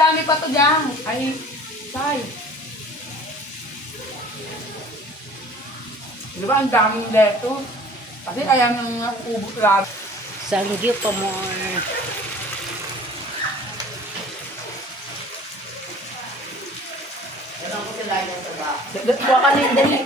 madami pa to dyan. Ay, say. Di ba, ang daming leto. Kasi kaya nang ubos lang. Sanggip pa mo. Buwa ka na yung dali.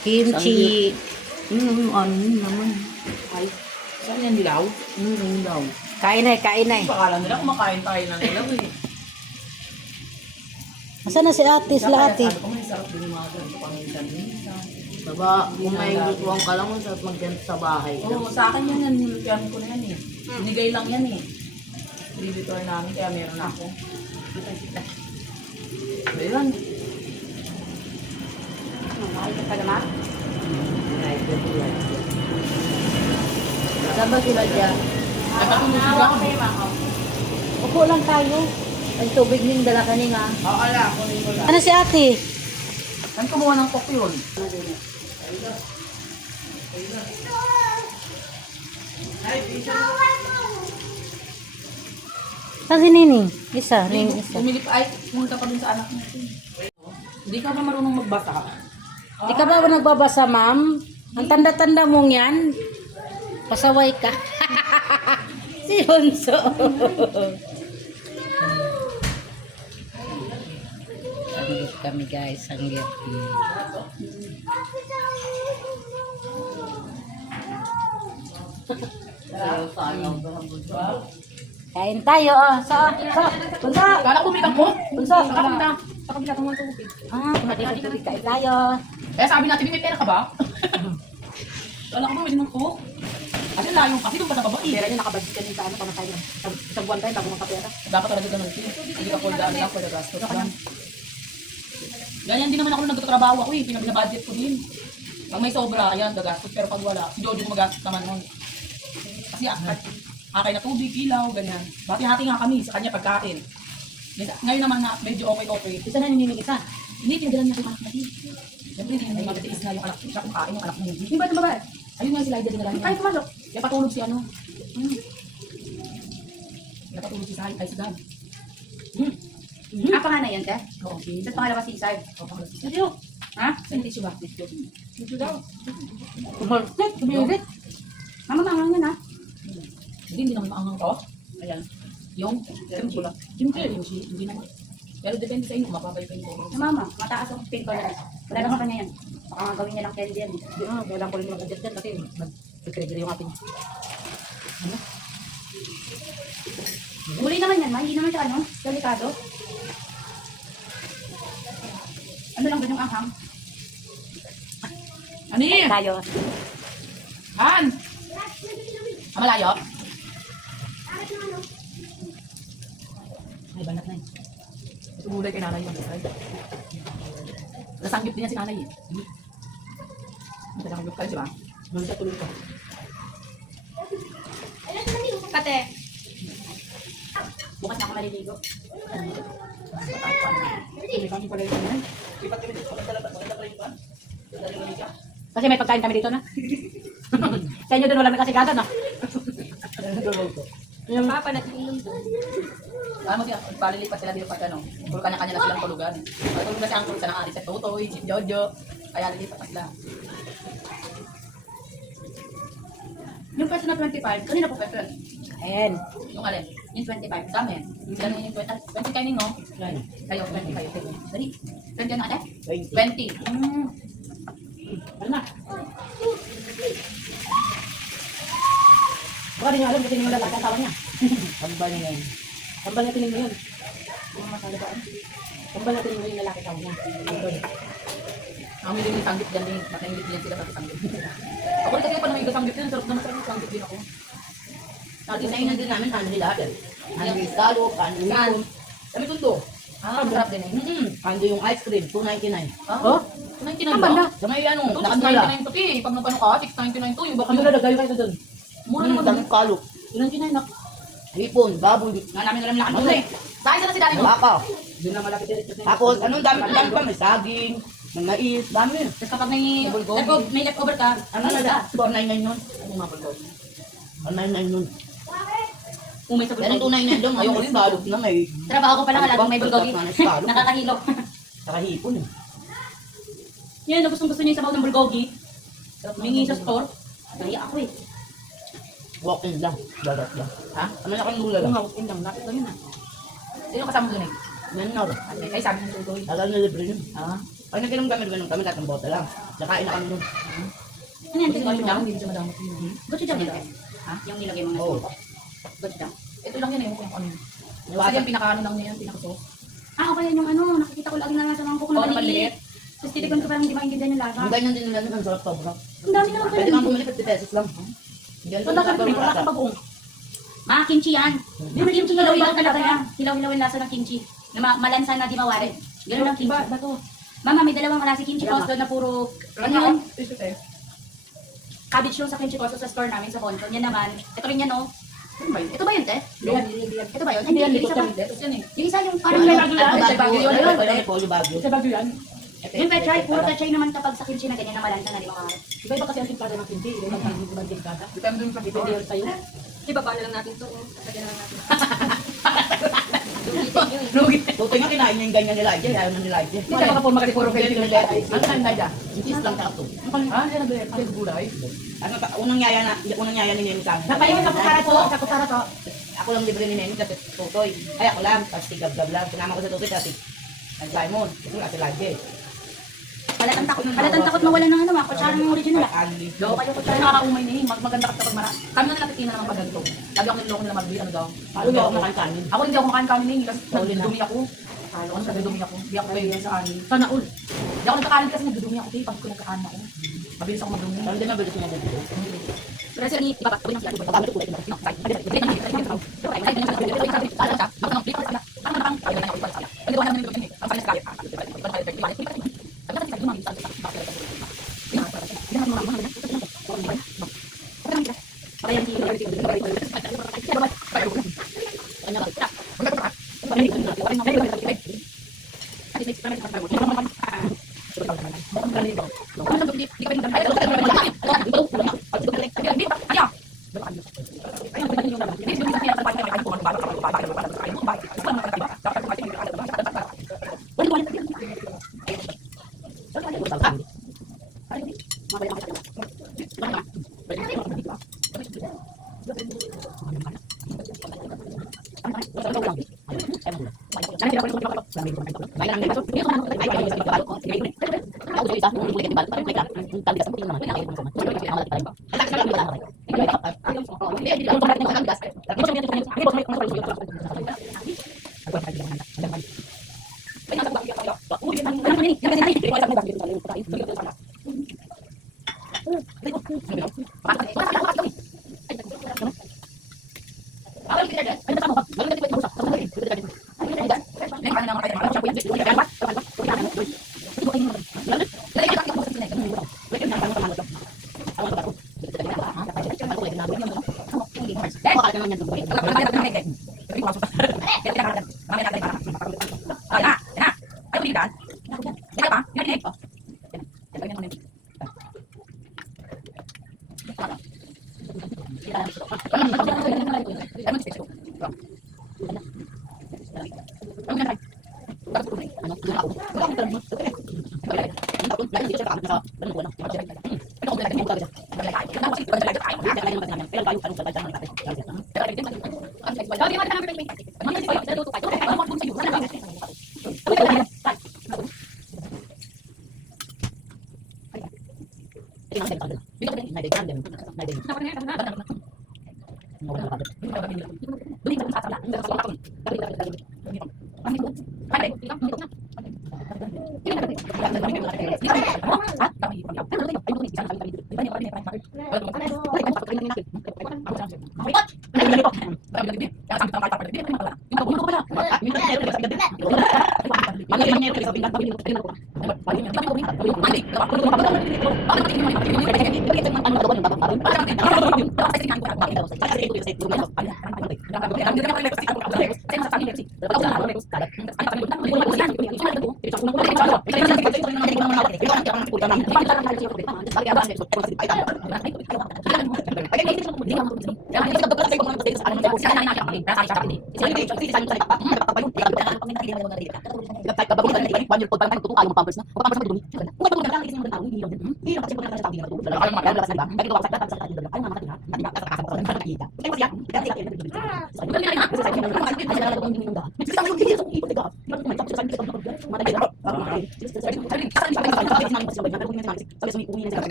Kimchi. Ano naman. Ay, saan yan dilaw? Dilaw. Kain na, kain na. Pakala nila kumakain tayo ng dilaw eh. Asan na si ate, sila ate? Sabi ko, may sarap din yung mga ganito paminsan-minsan. Diba, kung may lutuan ka lang, sa magganto sa bahay. Oo, sa akin yan, nilutihan ko na yan eh. Binigay lang yan eh. Dibitor namin, kaya meron ako. Ayun. Mahal ka naman. Saan ba sila dyan? Upo lang tayo. Ang tubig ning dala ka ning ha. Oo, ala, kunin ko lang. Ano si ate? Saan kumuha ng coke yun? Saan si Nining? Isa, Nining isa. Bumili pa, ay, pumunta pa dun sa anak natin. Hindi ka ba marunong magbasa? Di ka ba nagbabasa, ma'am? Ang tanda-tanda mong yan. Pasaway ka. Si Honso. Sanggip kami guys, sanggip. Kain tayo, oh. Punta. Kala ko umitang mo? Punta. Sa kabila ko mga tubig. Tubig, kain tayo. Kaya sabi natin, may pera ka ba? Kala ko bumili ng coke. Kasi layo, kasi doon pa sa baba eh. Pera niya nakabadget ka din sa ano, pamatay na. Sa buwan tayo, bago magkapera. Dapat talaga ganun. Hindi ka pull down lang for the gastos lang. Ganyan din naman ako nung nagtatrabaho ako eh. Pinabinabudget ko din. Pag may sobra, ayan, gagastos. Pero pag wala, si Jojo gumagastos naman nun. Kasi akay na tubig, ilaw, ganyan. Bati-hati nga kami sa kanya pagkain. Ngayon naman na medyo okay. Isa na ninig isa. Hindi, pinagalan niya kung anak natin. Siyempre, hindi magtitiis na yung anak siya kung kain yung anak niya. Hindi ba ito babae? Ayun nga sila, din na lang. Ay, pumasok. Kaya patulog si ano. Kaya patulog si Sai, ay si Dad. Ah, panganay yan, te? Oo, okay. Sa pangalawa si Isay. Oo, pangalan si Tissue. Ha? Saan tissue ba? Tissue daw. Kumalit. Kumalit. Mama, mangang yan, ha? Hindi naman maangang to. Ayan. Yung kimchi. Kimchi. Hindi naman. Pero depende sa inyo, mapapay pa yung Sa mama, mataas ang pin tolerance. Wala lang sa kanya yan. Baka nga gawin niya lang candy yan. Kailangan ko rin mag-adjust yan kasi mag-trigger yung ating. Ano? Muli naman yan, ma. Hindi naman siya ano, delikado. Ano lang ba yung anghang? Ano yun? Tayo. Han! Malayo? Ay, banat na yun. Ito gulay kay nanay yun. Nasanggip din yan si nanay eh. Nasanggip ka rin siya ba? Doon siya tuloy ko. Kate. Bukas na ako maliligo. May kami pala yun yan. Kasi may pagkain kami dito na. Sa inyo doon wala may kasikasan, no? Yung papa natin Alam mo siya, palilipat sila dito pag ano, puro kanya-kanya na silang tulugan. Matulog na si Angkol, isa ng Ari, sa Totoy, si Jojo, kaya lilipat na sila. Yung pwesto na 25, kanina po pwesto yun. Ayan. Yung alin, yung 25, dami. Yan yung 20, 20 kayo ninyo. Kayo, 20 kayo. Dali, 20 na ate? 20. Ano na? Baka di niya alam kasi yung lalaki ang tawa niya. Hambal niya yun. Kambal natin yung yun. Yung masala ba? Kambal natin yung lalaki tawa niya. Kami din yung sanggit dyan din, nakaingit din sila sa sanggit. Ako rin kasi pa nang sanggit din, sarap naman sa sanggit din ako. Tinayin din namin, ano nila agad. Ano yung salo, ano yung hipon. Sabi tundo. Sarap din eh. Ano yung ice cream, 299. Oh? 99 Kapan na? ba? Sa may ano, Ito, nakandala. 699 to eh. Pag napano ka, 699 to. Yung baka Ang dala dagayo kayo doon. mura naman Dami doon. kalok. 99 na. Hipon, baboy. Nga namin alam lakas mo eh. Sa akin na si Dani mo. Baka. Doon na malapit dito. Tapos, anong dami pa? May saging, may mais, dami. Tapos kapag may leftover ka, Ano na da? 499 yun. ano nga bulgog? 499 yun. Umay sa Yan ang bulgogi. tunay na yun. Ayoko rin balot na may Trabaho ko pa lang, laging may bulgogi. Nakakahilo. Nakakahilo. Nakahipon eh. Yan, na gustong gusto niya yung sabaw ng bulgogi. Mingi sa store. Naiyak ako eh. Walk-in lang. Balot lang. Ha? Ano na kang lula lang? Walk-in lang, lapit lang yun ah. Sino kasama doon eh? Menor. Ay, sabi mo tuloy. Tagal na libre yun. Pag nag-inom kami, ganun kami, tatang bota lang. Nakain na kami nun. Ano yan? Gochujang lang? Hindi siya madamot yun. Gochujang nila? Ha? Yung nilagay mo na Oo. sa Gochujang. Ito lang yan eh, yung ano yun. Kasi Niwasan. yung pinaka-ano lang niya yan, pinaka-sauce. Ah, okay yan yung ano, nakikita ko lagi na nasa mga kuko Oo, na na maliit. maliit. Tapos titikon ko parang hindi maintindihan yung lasa. Ang ganyan din nila nun, ang sarap sobra. Ang dami naman Pwede pala. kang bumili 50 pesos lang. Ganyan Wala ka lang rin, wala sa ka bagoong. Mga kimchi yan. Di ba kimchi Hilaw-hilaw hilaw-hilaw talaga talaga? yan. Hilaw-hilaw yung lasa ng kimchi. Na malansa na di mawari. Ganun ang kimchi. Ba to? Mama, may dalawang klase kimchi tosto na puro, ano yun? Cabbage yung sa kimchi tosto sa store namin sa Bonton. Yan naman. Ito rin yan, no? Ito ba yun, te? Ito ba yun? Hindi yan, Yung dito isa sa pa. Litos yan eh. Yung isa yung Ano, parang Ay, may Baguio yan. Ay, Baguio yun. Ayun, ayun, Polo Baguio. Sa Baguio yan. yung pechay, puro pechay naman kapag sa kimchi na ganyan na malansa na di mawari. Iba-iba kasi ang timplada ng kimchi. Iba-iba ang timplada. Depende yung depende yun sa'yo. Ibaba na lang natin to. Sagyan na lang natin. Lugi. Tutoy nga kinain niya yung ganyan nila. Ije, ayaw na nila Ije. Hindi ka makapurma kasi puro pwede nila. Ano tayo na dyan? Cheese lang tsaka to. Ah, yan ang ang gulay. Ano pa, unang yaya ni Nemi sa amin. Napayin sa kutsara to. Sa kutsara to. Ako lang libre ni Nemi kasi tutoy. Ay, ako lang. Tapos tigab-gab lang. Sinama ko sa tutoy kasi ang Simon. Ito kasi lagi. Halatang takot mawala ng ano, mga kutsara ng original. Ali. Daw kayo kutsara nakakaumay na eh. Maganda kasi kapag mara. Kami na napitin na naman pag ganito. Lagi ako niloko nila mag-bili. Ano daw? Paano ba ako makain kanin? Ako hindi ako makain kanin eh. Kasi nagdudumi ako. Kalo ko nagdudumi ako. Hindi ako pwede sa kanin. Sana all. Hindi ako nagkakanin kasi nagdudumi ako. Pag ko nagkakanin ako. Mabilis ako magdumi. Parang di mabilis niya dito. Pero kasi ni iba tabi ng siya. Ang dami ko kulay. Ay, Thank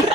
you.